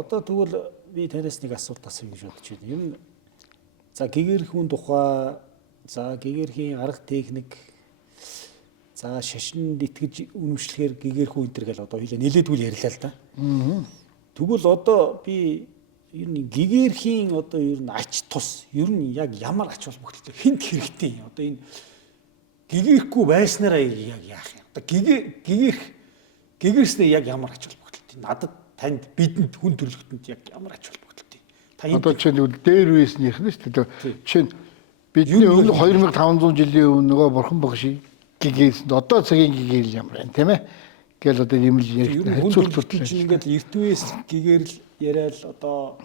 одоо тэгвэл би танаас нэг асуулт асууя гэж бодож байна. Ер нь за гэгэрхүүн тухай, за гэгэрхийн арга техник, за шашинд итгэж үнэмшлэхээр гэгэрхүү энэ төр гэл одоо хоёлаа нэлээдгүй ярьлаа л да. Тэгвэл одоо би ер нь гэгэрхийн одоо ер нь ач тус, ер нь яг ямар ач холбогдолтой хинт хэрэгтэй. Одоо энэ гэгэрхгүй байснараа яг яах юм? Одоо гэгэрснээ яг ямар ач холбогдолтой? Надад танд бидэнд хүн төрөлхтөнд яг ямар ач холбогдолтой? Одоо чинь дээр үеснийх нь шүү дээ. Чинь бидний өмнө 2500 жилийн өмнө нөгөө бурхан багш гэгэрсэнд одоо цагийн гэгэрл ямар байна тийм ээ? Гэл одоо юм л хэцүүлтүүд чинь ингээд эрт үеэс гэгэрл яриад одоо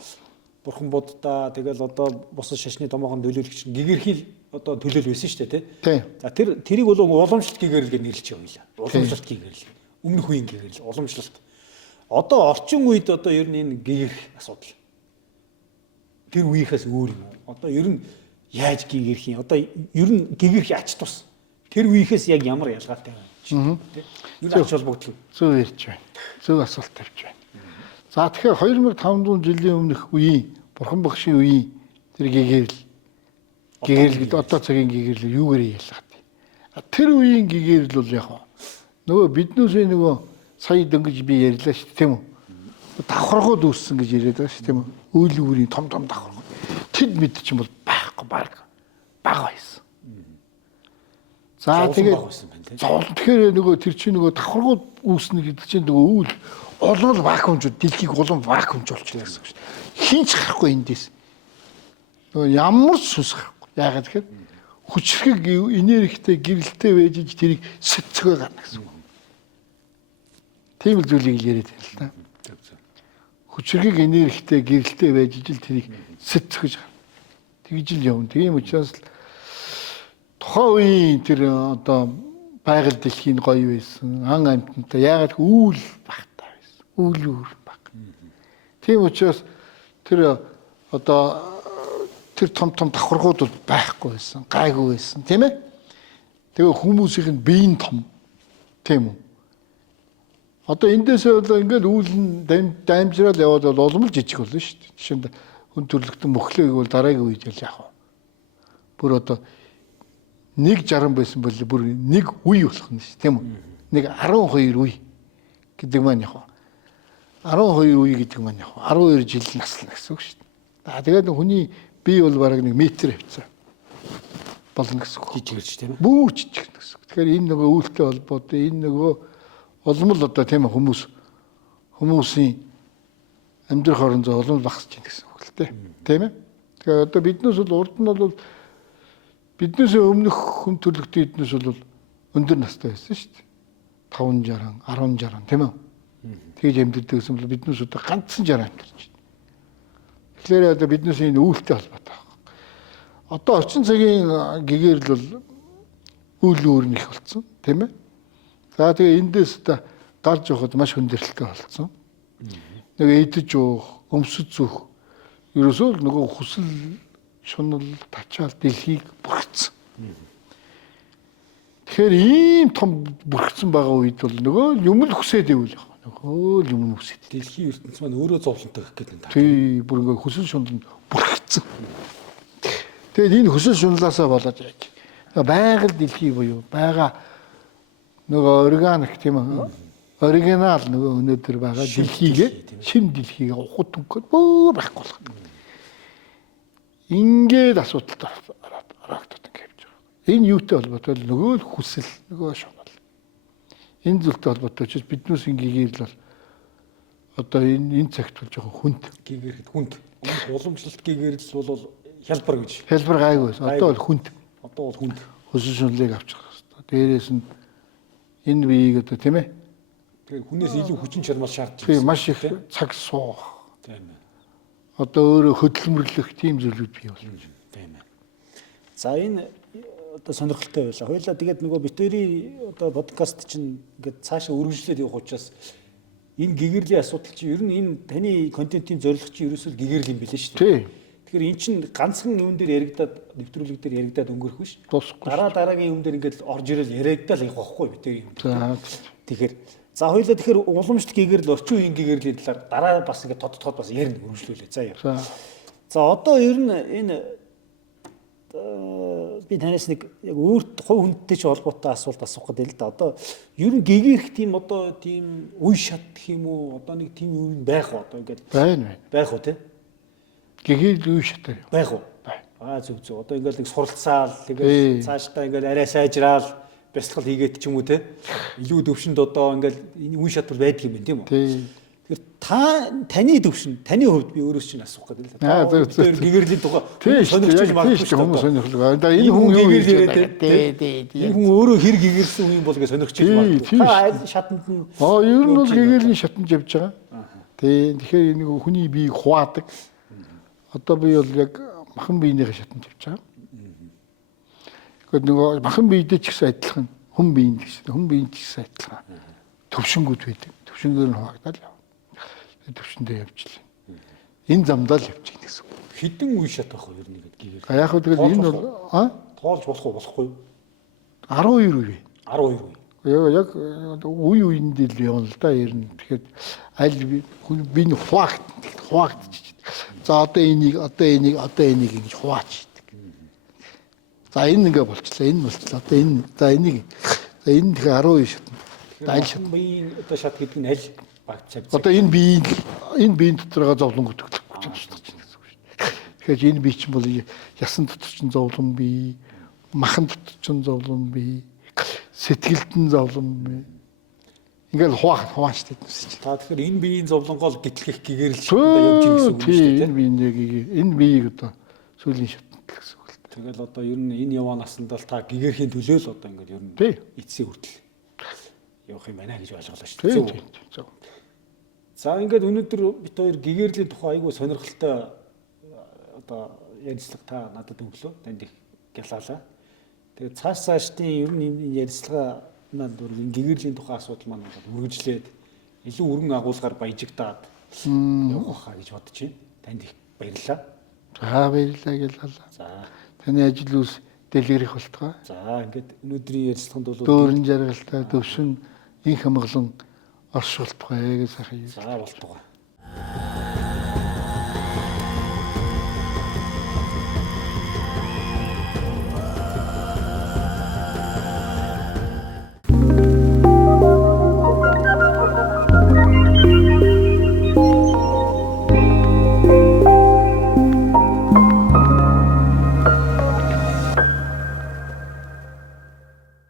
бурхан буддаа тэгэл одоо бусад шашны томоохон төлөөлөгч гэгэрхийл одоо төлөөл байсан шүү дээ тий. За тэрийг бол уламжлалт гэгэрл гэж нэрлэж явуулаа. Уламжлалт гэгэрл. Өмнөх үеийн гэгэрл, уламжлалт. Одоо орчин үед одоо ер нь энэ гэгэрх асуудал. Тэр үеийнхээс өөр юм уу? Одоо ер нь яаж гэгэрх юм? Одоо ер нь гэгэрх ач тус. Тэр үеийнхээс яг ямар ялгаатай байна? Тий. Юу ач холбогдол. Зөв ярьж байна. Зөв асуулт тавьж байна. За тэгэхээр 2500 жилийн өмнөх үеийн бурхан багшийн үеийн тэр гэгэрл гэдэг одоо цагийн гэгэрл юугаар ялгаатай. Тэр үеийн гэгэрл бол яг нөгөө биднээс нөгөө сая дөнгөж би ярьлаа шүү дээ тийм үү. Давхаргууд үүссэн гэж яриад байгаа шүү тийм үү. Үйл үүрийн том давхаргууд. Тэд мэд чинь бол байхгүй бага байсан. За тэгэхээр нөгөө тэр чинь нөгөө давхаргууд үүснэ гэдэг чинь нөгөө үйл олон вакуумжууд дэлхийг улам вакуумж болчихно гэсэн үг шүү. Хинч гарахгүй эндээс. Нөгөө ямар ч сүнс гарахгүй. Яагаад тэгэхээр хүчрхэг энергитэй гэрэлтэй байж иж тэрийг сэцгээ гарна гэсэн үг. Тийм л зүйлийг л яриад байна л да. Хүчрхэг энергитэй гэрэлтэй байж иж тэрийг сэцгэж гарна. Тэгж л явна. Тийм учраас тухайн үеийн тэр одоо байгаль дэлхийн гоё байсан. Ан амьтантай яагаад үйл багтаа байсан. Үйл үүр баг. Тийм учраас тэр одоо тэр том давхаргууд байхгүй байсан. Гайгүй байсан, тийм ээ? Тэгээ хүмүүсийн биеийн том. Тийм үү? Одоо эндээсээ бол ингээд үйл нь дамжрал яваад бол улам л жижиг болно шүү дээ. Жишээнд хүн төрлөختөн мөхлөөг бол дараагийн үед л яах вэ? Бүр одоо 160 байсан бол бүр нэг үе болох нь шүү, тийм үү? Нэг 12 үе гэдэг маань яг. 12 үе гэдэг маань яг. 12 жил наслна гэсэн үг шүү дээ. Тэгээд хүний бие бол бараг 1 метр хвцаа болно гэсэн үг. Жижигэрч тийм ээ. Бүр жижиг гэсэн үг. Тэгэхээр энэ нөгөө үйлтэй холбоотой энэ нөгөө улам л одоо тийм хүмүүсийн амьдрах орон зай улам багасж байна гэсэн үг л дээ. Тийм ээ. Тэгэхээр одоо биднээс бол урд нь бол биднээс өмнөх хүн төрөлхтөн эднээс бол өндөр настай байсан шүү дээ. 560, 1060 тийм ээ. Тэгж амьдэрдэг гэсэн бол биднээс одоо ганцхан 60 амьдэрч байна. Тэгэхээр одоо биднээс энэ үйлтэй холбоотой байна. Одоо орчин цагийн гэгэрл бол үйл үүр нь их болсон тийм ээ. За тэгээ эндээс та гарч явахад маш хүндрэлтэй болсон. Нэг идэж уух, өмсөж зүүх ерөөсөө нөгөө хүсэл шунал тачаал дэлхийг бүрхсэн. Тэгэхээр ийм том бүрхсэн байгаа үед бол нөгөө юм л хүсээд ивэл нөгөө юм хүсээд. Дэлхийн ертөнц маань өөрөө зовлонтой гэх гэдэг юм. Тий, бүр нөгөө хүсэл шунал бүрхсэн. Тэгээд энэ хүсэл шуналаасаа болоод яг байгаль дэлхий буюу байгаа нөгөө органик тийм үү? Оригинал нөгөө өнөөдөр байгаа дэлхийг шин дэлхийг ухад түнхээд бүр байхгүй болгох. Ингээд асуудалтай харагдаад ингээд явж байгаа. Энэ юутай холбоотой нөгөө хүсэл, нөгөө шунал. Энэ зүйлтэй холбоотой ч биднээс гэгэрл бол одоо энэ цагт бол жоохон хүнд. Гэгэрхэд хүнд. Уламжлалт гэгэрл бол хялбар гэж. Хялбар гайгүй. Одоо бол хүнд. Одоо бол хүнд. Хүсэл шунлыг авчих хэрэгтэй. Дээрээс нь энэ биеийг одоо тийм ээ. Тэгээ хүнээс илүү хүчин чармал шаарддаг. Тийм маш их цаг суух. Тийм ээ. Одоо өөрөө хөдөлмөрлөх тийм зүйлүүд бий болно. Тийм ээ. За энэ одоо сонирхолтой байлаа. Хоёлаа тэгээд нөгөө битэрийн одоо подкаст чинь ингээд цаашаа үргэлжлээд явах учраас энэ гэгэрлийн асуудал чинь ер нь энэ таны контентын зорилго чинь ерөөсөө гэгэрл юм билээ шүү дээ. Тэгэхээр эн чинь ганцхан юун дээр яригадаад нэвтрүүлэг дээр яригадаад өнгөрөх биш. Дараагийн юм дээр ингээд орж ирэл яригадаад явах байхгүй битэрийн юм. За. Тэгэхээр За хоёулаа тэгэхээр уламжлалт гэгэрэл орчин үеийн гэгэрлийн талаар дараа бас ингээд тодтоход бас ярина хөрвүүлээ. За яа. За одоо ер нь энэ би танаас нэг яг өөрт хувь хүндтэй ч холбоотой асуулт асуух гэдэг л да. Одоо ер нь гэгэрх тийм одоо тийм үе шат гэх юм уу? Одоо нэг тийм үе байх уу? Одоо ингээд байна. Байх уу те? Гэгэрл үе шатаа. Байх уу? Зөв. Одоо ингээд нэг суралцаал тэгээд цаашдаа ингээд арай сайжраал бясалгал хийгээд ч юм уу те. Илүү төвшөнд одоо ингээд энэ үе шат бол байдаг юм байна тийм үү? Тэгэхээр таны төвшин, таны хувьд би өөрөөс чинь асуух гэдэг л да. Гэгэрлийн тухай сонирхож магадгүй хүмүүс сонирхолтой. Энэ хүн гэгэрл яриад энэ хүн өөрөө хэр гэгэрсэн хүн бол гэж сонирхож магадгүй. Та шатанд нь ер нь бол гэгэрлийн шатанд явж байгаа. Тэгэхээр нэг хүний биеийг хуваадаг. Одоо би бол яг махан биенийхээ шатанд явж байгаа. Гэхдээ нөгөө махан биедээ ч гэсэн адилхан хүн биеинд гэсэн. Хүн биеинд ч гэсэн адилхан төвшингүүд байдаг. Төвшингээр нь хуваагдал явна. Төвшөндөө явжлаа. Энэ замдаа л явж байгаа гэсэн. Хэдэн үе шат байх вэ ер нь ингээд гэгэр. Яг хөө тэгэл энэ бол тоолж болохгүй юу? 12 үе. 12 үе. Яг үе үеинд л явна л да ер нь. Тэгэхээр аль би нь хуваагдчих. За одоо энийг ингэж хуваачдаг. За энэ ингээ болчихлоо. Энэ болчихлоо. Одоо энэ за энийг за энэ тэгэхээр 12 шат. Аль шат. Биеийн одоо шат гэдэг нь аль багцаа. Одоо энэ биеийн дотороо зовлон гүтгэх гэж байна гэсэн үг шүү. Тэгэхээр энэ бие чинь бол ясан дотор чинь зовлон бие, махан дотор чинь зовлон бие, сэтгэлд нь зовлон бие. Ингээл хуваачтай гэсэн чинь. Та тэгэхээр энэ биеийн зовлонгоол гэтлэх гэгэрэл одоо явж ирсэн үг шүү дээ. Энэ биеийг одоо сүүлийн шатнд гэсэн үг л. Тэгэл одоо ер нь энэ яваа насандаа л та гэгэрхийн төлөө л одоо ингээд ер нь эцсийн хүртэл явах юм байна гэж ойлголоо шүү дээ. За ингээд өнөөдөр бид хоёр гэгэрлийн тухай айгүй сонирхолтой одоо ярилцлага та надад өглөө. Танд их гялалаа. Тэгээд цаашдын ер нь энэ ярилцлага надад гэгэрлийн тухай асуудал маань үргэлжлээд илүү өргөн агуулгаар баяжигдаад явах хаа гэж бодож байна. Танд их баярлалаа. За баярлалаа гялалаа. За таны ажил үс дэлгэрэх болтугай. За ингээд өнөөдрийн ярилцлаганд бол дөөрн жаргалтай төвшин инх хамглан оршуултугай гэж сайхан. За болтугай.